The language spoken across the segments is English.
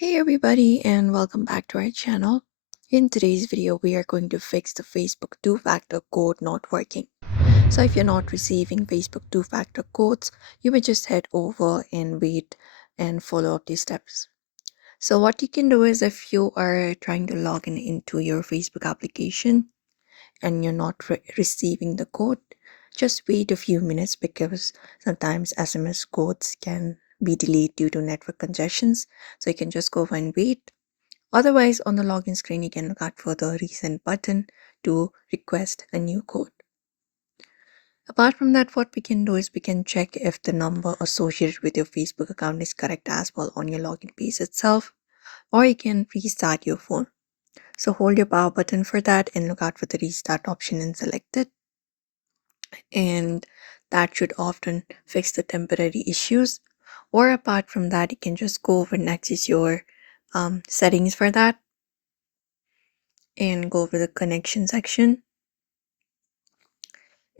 Hey everybody and welcome back to our channel. In today's video, we are going to fix the Facebook two-factor code not working. So if you're not receiving Facebook two-factor codes, you may just head over and wait and follow up these steps. So what you can do is if you are trying to log in into your Facebook application and you're not receiving the code, just wait a few minutes because sometimes SMS codes can be delayed due to network congestions. So you can just go and wait. Otherwise, on the login screen, you can look out for the resend button to request a new code. Apart from that, what we can do is we can check if the number associated with your Facebook account is correct as well on your login page itself, or you can restart your phone. So hold your power button for that and look out for the restart option and select it. And that should often fix the temporary issues. Or apart from that, you can just go over and access your settings for that and go over the connection section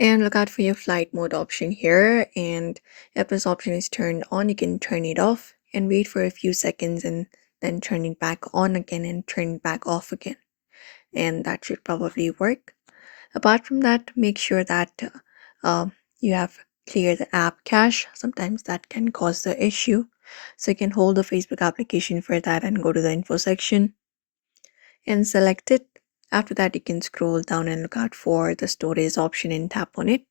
and look out for your flight mode option here. And if this option is turned on, you can turn it off and wait for a few seconds and then turn it back on again and turn it back off again, and that should probably work. Apart from that, make sure that you have cleared the app cache. Sometimes that can cause the issue, so you can hold the Facebook application for that and go to the info section and select it. After that, you can scroll down and look out for the storage option and tap on it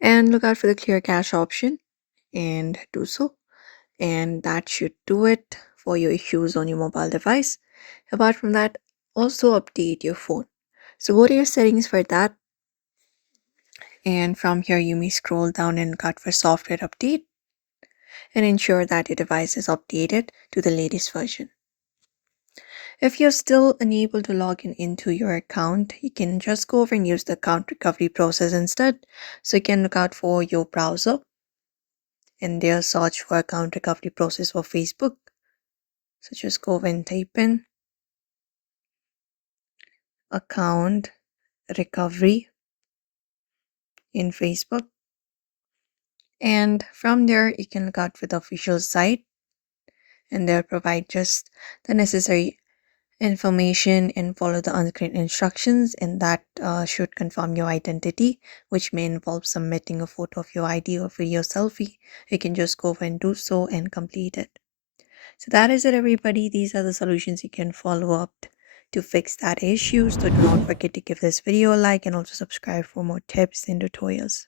and look out for the clear cache option and do so, and that should do it for your issues on your mobile device. Apart from that, also update your phone. So go to your settings for that, and from here you may scroll down and look out for software update and ensure that your device is updated to the latest version. If you're still unable to log in into your account, you can just go over and use the account recovery process instead. So you can look out for your browser and there search for account recovery process for Facebook. So just go over and type in account recovery in Facebook. And from there, you can look out for the official site and they'll provide just the necessary information and follow the on-screen instructions, and that should confirm your identity, which may involve submitting a photo of your ID or video selfie. You can just go over and do so and complete it. So that is it, everybody. These are the solutions you can follow up to fix that issue. So do not forget to give this video a like and also subscribe for more tips and tutorials.